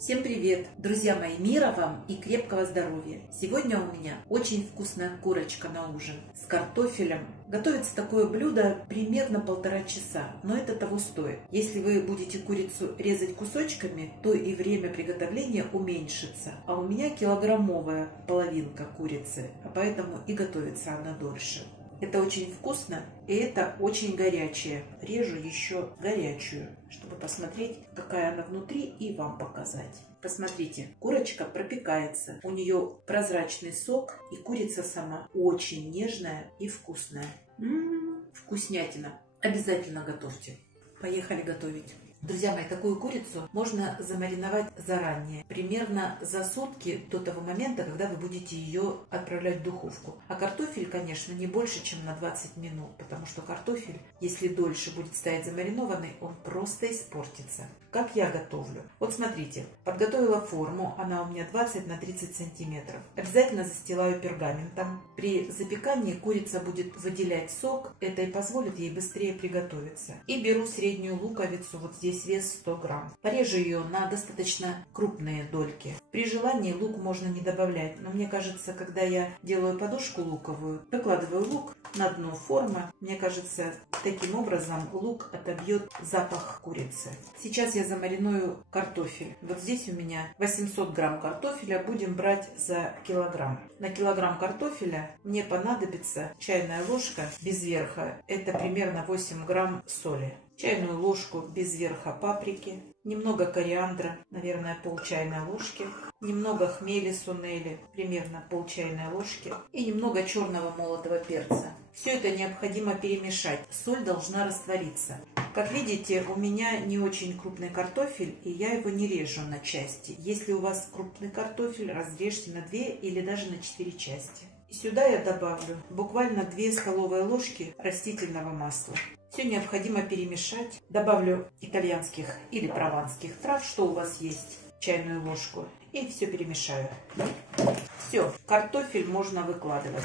Всем привет! Друзья мои, мира вам и крепкого здоровья! Сегодня у меня очень вкусная курочка на ужин с картофелем. Готовится такое блюдо примерно 1,5 часа, но это того стоит. Если вы будете курицу резать кусочками, то и время приготовления уменьшится. А у меня килограммовая половинка курицы, а поэтому и готовится она дольше. Это очень вкусно, и это очень горячее. Режу еще горячую, чтобы посмотреть, какая она внутри, и вам показать. Посмотрите, курочка пропекается, у нее прозрачный сок, и курица сама очень нежная и вкусная. Вкуснятина. Обязательно готовьте. Поехали готовить. Друзья мои, такую курицу можно замариновать заранее, примерно за сутки до того момента, когда вы будете ее отправлять в духовку. А картофель, конечно, не больше, чем на 20 минут, потому что картофель, если дольше будет стоять замаринованный, он просто испортится. Как я готовлю? Вот смотрите, подготовила форму, она у меня 20 на 30 сантиметров. Обязательно застилаю пергаментом. При запекании курица будет выделять сок, это и позволит ей быстрее приготовиться. И беру среднюю луковицу, вот здесь вес 100 грамм. Порежу ее на достаточно крупные дольки. При желании лук можно не добавлять, но мне кажется, когда я делаю подушку луковую, выкладываю лук на дно формы, мне кажется, таким образом лук отобьет запах курицы. Сейчас я замариную картофель. Вот здесь у меня 800 грамм картофеля, будем брать за килограмм. На килограмм картофеля мне понадобится чайная ложка без верха, это примерно 8 грамм соли. Чайную ложку без верха паприки, немного кориандра, наверное, пол чайной ложки, немного хмели сунели, примерно пол чайной ложки и немного черного молотого перца. Все это необходимо перемешать, соль должна раствориться. Как видите, у меня не очень крупный картофель, и я его не режу на части. Если у вас крупный картофель, разрежьте на 2 или даже на 4 части. И сюда я добавлю буквально 2 столовые ложки растительного масла. Все необходимо перемешать. Добавлю итальянских или прованских трав, что у вас есть, чайную ложку. И все перемешаю. Все, картофель можно выкладывать.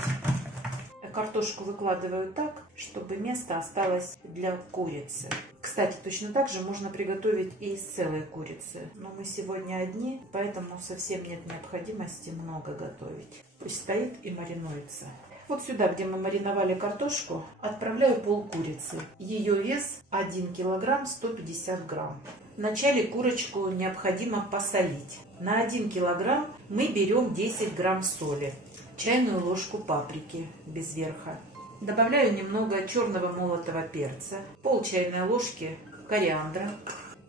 Картошку выкладываю так, чтобы место осталось для курицы. Кстати, точно так же можно приготовить и из целой курицы. Но мы сегодня одни, поэтому совсем нет необходимости много готовить. Пусть стоит и маринуется. Вот сюда, где мы мариновали картошку, отправляю пол курицы. Ее вес 1 килограмм 150 грамм. Вначале курочку необходимо посолить. На 1 килограмм мы берем 10 грамм соли, чайную ложку паприки без верха. Добавляю немного черного молотого перца, пол чайной ложки кориандра,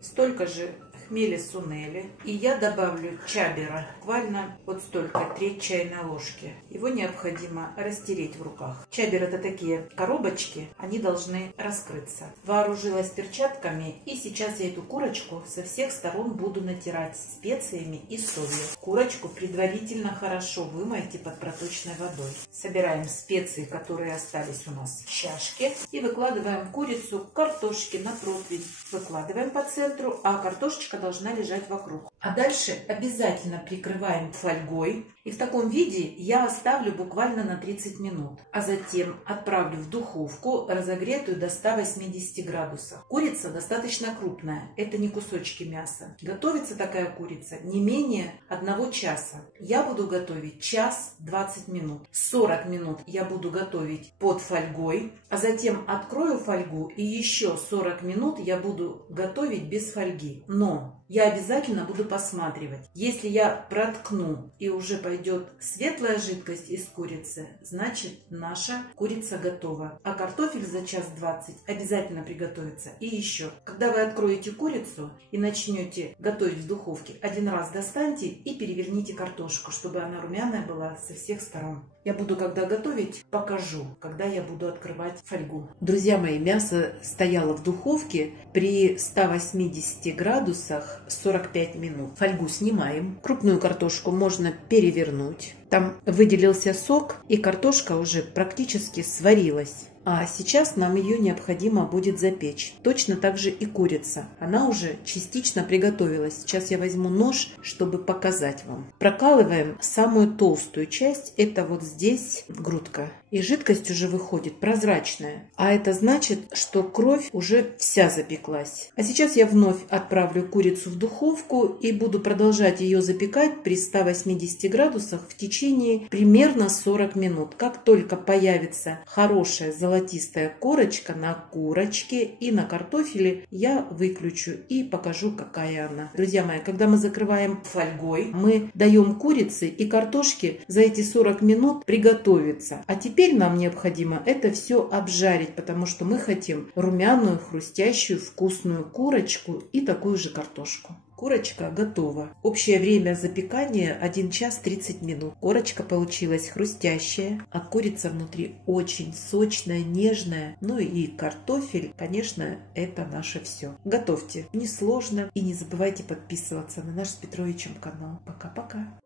столько же хмели сунели, и я добавлю чабера, буквально вот столько, 3 чайной ложки. Его необходимо растереть в руках. Чабер — это такие коробочки, они должны раскрыться. Вооружилась перчатками, и сейчас я эту курочку со всех сторон буду натирать специями и солью. Курочку предварительно хорошо вымойте под проточной водой. Собираем специи, которые остались у нас в чашке, и выкладываем курицу к картошке на противень. Выкладываем по центру, а картошечка должна лежать вокруг. А дальше обязательно прикрываем фольгой. И в таком виде я оставлю буквально на 30 минут. А затем отправлю в духовку, разогретую до 180 градусов. Курица достаточно крупная. Это не кусочки мяса. Готовится такая курица не менее 1 часа. Я буду готовить час 20 минут. 40 минут я буду готовить под фольгой. А затем открою фольгу, и еще 40 минут я буду готовить без фольги. Но я обязательно буду посматривать. Если я проткну и уже пойдет светлая жидкость из курицы, значит наша курица готова. А картофель за час 20 обязательно приготовится. И еще, когда вы откроете курицу и начнете готовить в духовке, 1 раз достаньте и переверните картошку, чтобы она румяная была со всех сторон. Я буду, когда готовить, покажу, когда я буду открывать фольгу. Друзья мои, мясо стояло в духовке при 180 градусах 45 минут. Фольгу снимаем. Крупную картошку можно перевернуть. Там выделился сок, и картошка уже практически сварилась. А сейчас нам ее необходимо будет запечь. Точно так же и курица. Она уже частично приготовилась. Сейчас я возьму нож, чтобы показать вам. Прокалываем самую толстую часть. Это вот здесь грудка. И жидкость уже выходит прозрачная. А это значит, что кровь уже вся запеклась. А сейчас я вновь отправлю курицу в духовку и буду продолжать ее запекать при 180 градусах в течение примерно 40 минут. Как только появится хорошая золотистая корочка на курочке и на картофеле, я выключу и покажу, какая она. Друзья мои, когда мы закрываем фольгой, мы даем курице и картошке за эти 40 минут приготовиться. А теперь нам необходимо это все обжарить, потому что мы хотим румяную, хрустящую, вкусную курочку и такую же картошку. Курочка готова. Общее время запекания 1 час 30 минут. Корочка получилась хрустящая, а курица внутри очень сочная, нежная. Ну и картофель, конечно, это наше все. Готовьте. Несложно. И не забывайте подписываться на наш с Петровичем канал. Пока-пока.